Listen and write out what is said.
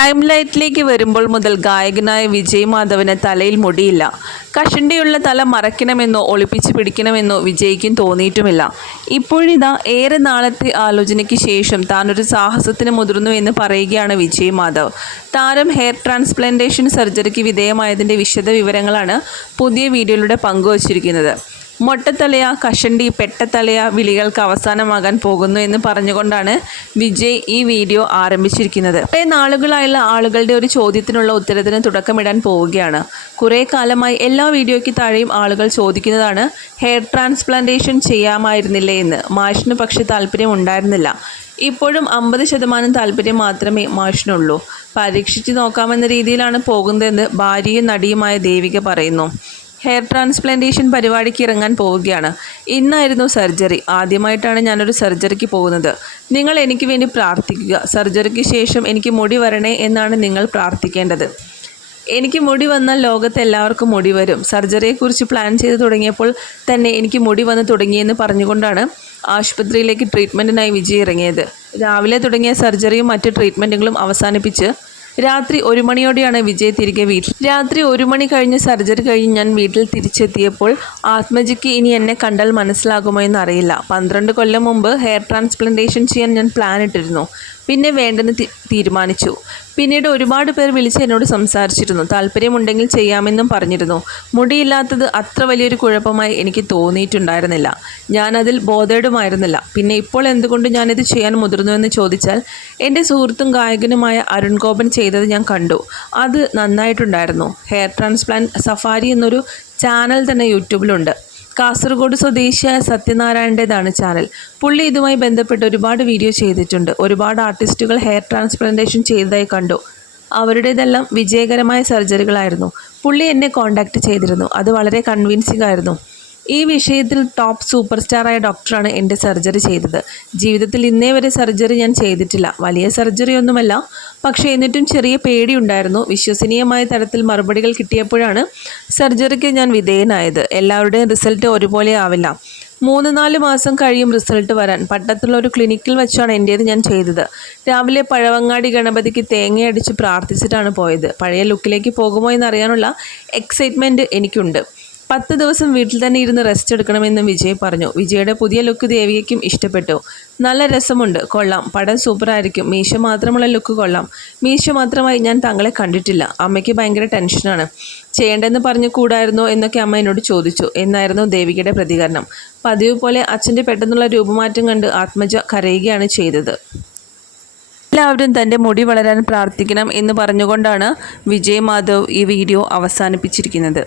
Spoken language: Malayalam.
ലൈംലൈറ്റിലേക്ക് വരുമ്പോൾ മുതൽ ഗായകനായ വിജയ് മാധവന് തലയിൽ മുടിയില്ല. കഷണ്ടിയുള്ള തല മറയ്ക്കണമെന്നോ ഒളിപ്പിച്ച് പിടിക്കണമെന്നോ വിജയ്ക്കും തോന്നിയിട്ടുമില്ല. ഇപ്പോഴിതാ ഏറെ നാളത്തെ ആലോചനയ്ക്ക് ശേഷം താനൊരു സാഹസത്തിന് മുതിർന്നു എന്ന് പറയുകയാണ് വിജയ് മാധവ്. താരം ഹെയർ ട്രാൻസ്പ്ലാന്റേഷൻ സർജറിക്ക് വിധേയമായതിൻ്റെ വിശദ വിവരങ്ങളാണ് പുതിയ വീഡിയോയിലൂടെ പങ്കുവച്ചിരിക്കുന്നത്. മൊട്ടത്തലയ, കഷണ്ടി, പെട്ടത്തലയ വിളികൾക്ക് അവസാനമാകാൻ പോകുന്നു എന്ന് പറഞ്ഞുകൊണ്ടാണ് വിജയ് ഈ വീഡിയോ ആരംഭിച്ചിരിക്കുന്നത്. കുറേ നാളുകളായുള്ള ആളുകളുടെ ഒരു ചോദ്യത്തിനുള്ള ഉത്തരത്തിന് തുടക്കമിടാൻ പോവുകയാണ്. കുറേ കാലമായി എല്ലാ വീഡിയോയ്ക്ക് താഴെയും ആളുകൾ ചോദിക്കുന്നതാണ് ഹെയർ ട്രാൻസ്പ്ലാന്റേഷൻ ചെയ്യാമായിരുന്നില്ലേ എന്ന്. മാഷിന് പക്ഷേ താല്പര്യം ഉണ്ടായിരുന്നില്ല. ഇപ്പോഴും 50% താല്പര്യം മാത്രമേ മാഷിനുള്ളൂ. പരീക്ഷിച്ച് നോക്കാമെന്ന രീതിയിലാണ് പോകുന്നതെന്ന് ഭാര്യയും നടിയുമായ ദേവിക പറയുന്നു. ഹെയർ ട്രാൻസ്പ്ലാന്റേഷൻ പരിപാടിക്ക് ഇറങ്ങാൻ പോവുകയാണ്. ഇന്നായിരുന്നു സർജറി. ആദ്യമായിട്ടാണ് ഞാനൊരു സർജറിക്ക് പോകുന്നത്. നിങ്ങൾ എനിക്ക് വേണ്ടി പ്രാർത്ഥിക്കുക. സർജറിക്ക് ശേഷം എനിക്ക് മുടി വരണേ എന്നാണ് നിങ്ങൾ പ്രാർത്ഥിക്കേണ്ടത്. എനിക്ക് മുടി വന്നാൽ ലോകത്ത് എല്ലാവർക്കും മുടി വരും. സർജറിയെക്കുറിച്ച് പ്ലാൻ ചെയ്ത് തുടങ്ങിയപ്പോൾ തന്നെ എനിക്ക് മുടി വന്ന് തുടങ്ങിയെന്ന് പറഞ്ഞുകൊണ്ടാണ് ആശുപത്രിയിലേക്ക് ട്രീറ്റ്മെൻറ്റിനായി വിജയ് ഇറങ്ങിയത്. രാവിലെ തുടങ്ങിയ സർജറിയും മറ്റ് ട്രീറ്റ്മെൻറ്റുകളും അവസാനിപ്പിച്ച് രാത്രി 1 മണിയോടെയാണ് വിജയ് തിരികെ വീട്ടിൽ. രാത്രി 1 മണി കഴിഞ്ഞ് സർജറി കഴിഞ്ഞ് ഞാൻ വീട്ടിൽ തിരിച്ചെത്തിയപ്പോൾ ആത്മജിക്ക് ഇനി എന്നെ കണ്ടാൽ മനസ്സിലാകുമോ എന്നറിയില്ല. 12 കൊല്ലം മുമ്പ് ഹെയർ ട്രാൻസ്പ്ലാന്റേഷൻ ചെയ്യാൻ ഞാൻ പ്ലാൻ ഇട്ടിരുന്നു. പിന്നെ വേണ്ടെന്ന് തീരുമാനിച്ചു. പിന്നീട് ഒരുപാട് പേർ വിളിച്ച് എന്നോട് സംസാരിച്ചിരുന്നു. താല്പര്യമുണ്ടെങ്കിൽ ചെയ്യാമെന്നും പറഞ്ഞിരുന്നു. മുടിയില്ലാത്തത് അത്ര വലിയൊരു കുഴപ്പമായി എനിക്ക് തോന്നിയിട്ടുണ്ടായിരുന്നില്ല. ഞാനതിൽ ബോധേഡുമായിരുന്നില്ല. പിന്നെ ഇപ്പോൾ എന്തുകൊണ്ട് ഞാനിത് ചെയ്യാൻ മുതിർന്നുവെന്ന് ചോദിച്ചാൽ എൻ്റെ സുഹൃത്തും ഗായകനുമായ അരുൺ ഗോപൻ ചെയ്തത് ഞാൻ കണ്ടു. അത് നന്നായിട്ടുണ്ടായിരുന്നു. ഹെയർ ട്രാൻസ്പ്ലാന്റ് സഫാരി എന്നൊരു ചാനൽ തന്നെ യൂട്യൂബിലുണ്ട്. കാസർഗോഡ് സ്വദേശിയായ സത്യനാരായണൻ്റേതാണ് ചാനൽ. പുള്ളി ഇതുമായി ബന്ധപ്പെട്ട് ഒരുപാട് വീഡിയോ ചെയ്തിട്ടുണ്ട്. ഒരുപാട് ആർട്ടിസ്റ്റുകൾ ഹെയർ ട്രാൻസ്പ്ലാന്റേഷൻ ചെയ്തതായി കണ്ടു. അവരുടേതെല്ലാം വിജയകരമായ സർജറികളായിരുന്നു. പുള്ളി എന്നെ കോൺടാക്റ്റ് ചെയ്തിരുന്നു. അത് വളരെ കൺവിൻസിംഗ് ആയിരുന്നു. ഈ വിഷയത്തിൽ ടോപ്പ് സൂപ്പർ സ്റ്റാറായ ഡോക്ടറാണ് എൻ്റെ സർജറി ചെയ്തത്. ജീവിതത്തിൽ ഇന്നേ വരെ സർജറി ഞാൻ ചെയ്തിട്ടില്ല. വലിയ സർജറി ഒന്നുമല്ല. പക്ഷേ എന്നിട്ടും ചെറിയ പേടിയുണ്ടായിരുന്നു. വിശ്വസനീയമായ തരത്തിൽ മറുപടികൾ കിട്ടിയപ്പോഴാണ് സർജറിക്ക് ഞാൻ വിധേയനായത്. എല്ലാവരുടെയും റിസൾട്ട് ഒരുപോലെ ആവില്ല. 3-4 മാസം കഴിയും റിസൾട്ട് വരാൻ. പട്ടത്തുള്ള ഒരു ക്ലിനിക്കിൽ വെച്ചാണ് എൻ്റേത് ഞാൻ ചെയ്തത്. രാവിലെ പഴവങ്ങാടി ഗണപതിക്ക് തേങ്ങയടിച്ച് പ്രാർത്ഥിച്ചിട്ടാണ് പോയത്. പഴയ ലുക്കിലേക്ക് പോകുമോ എന്നറിയാനുള്ള എക്സൈറ്റ്മെൻറ്റ് എനിക്കുണ്ട്. 10 ദിവസം വീട്ടിൽ തന്നെ ഇരുന്ന് റെസ്റ്റ് എടുക്കണമെന്നും വിജയ് പറഞ്ഞു. വിജയുടെ പുതിയ ലുക്ക് ദേവികയ്ക്കും ഇഷ്ടപ്പെട്ടു. നല്ല രസമുണ്ട്, കൊള്ളാം, പടം സൂപ്പറായിരിക്കും. മീശ മാത്രമുള്ള ലുക്ക് കൊള്ളാം. മീശ മാത്രമായി ഞാൻ താങ്കളെ കണ്ടിട്ടില്ല. അമ്മയ്ക്ക് ഭയങ്കര ടെൻഷനാണ്. ചെയ്യേണ്ടെന്ന് പറഞ്ഞു കൂടായിരുന്നോ എന്നൊക്കെ അമ്മ എന്നോട് ചോദിച്ചു എന്നായിരുന്നു ദേവികയുടെ പ്രതികരണം. പതിവ് പോലെ അച്ഛൻ്റെ പെട്ടെന്നുള്ള രൂപമാറ്റം കണ്ട് ആത്മജ കരയുകയാണ് ചെയ്തത്. എല്ലാവരും തൻ്റെ മുടി വളരാൻ പ്രാർത്ഥിക്കണം എന്ന് പറഞ്ഞുകൊണ്ടാണ് വിജയ് മാധവ് ഈ വീഡിയോ അവസാനിപ്പിച്ചിരിക്കുന്നത്.